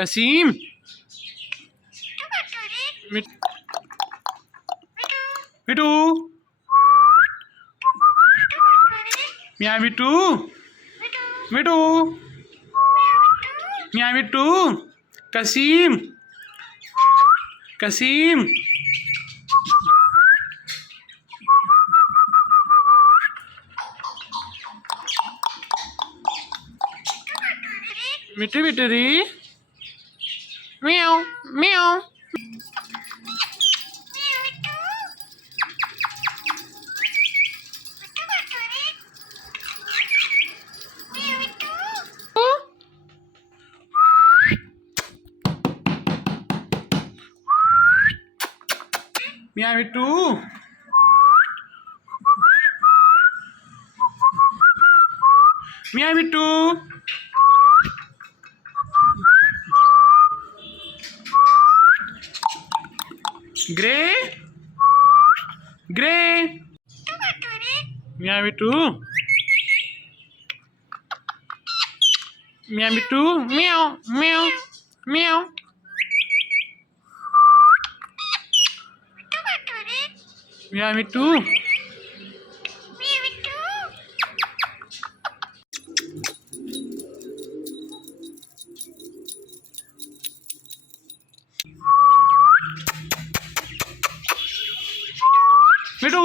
कसीम मिठू मिया मिठू मिठू मिया मिठू कसीम कसीम मिठू मिठू री म्याऊ म्याऊ मिया मिठू मिया मिठू ग्रे ग्रे मिया मिठू मिया मिठू म्याऊ म्याऊ म्याऊ मिया मिठू मिठू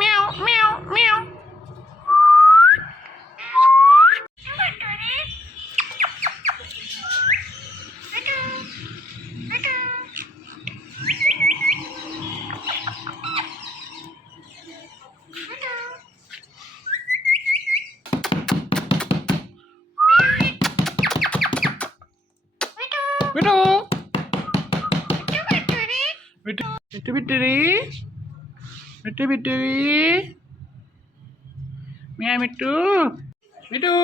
म्याऊ म्याऊ म्याऊ मिठू मिठू मिठू मिठू री मिठू मिठू री मिया मिठू मिठू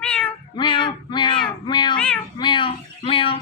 म्याऊ म्याऊ म्याऊ म्याऊ म्याऊ म्याऊ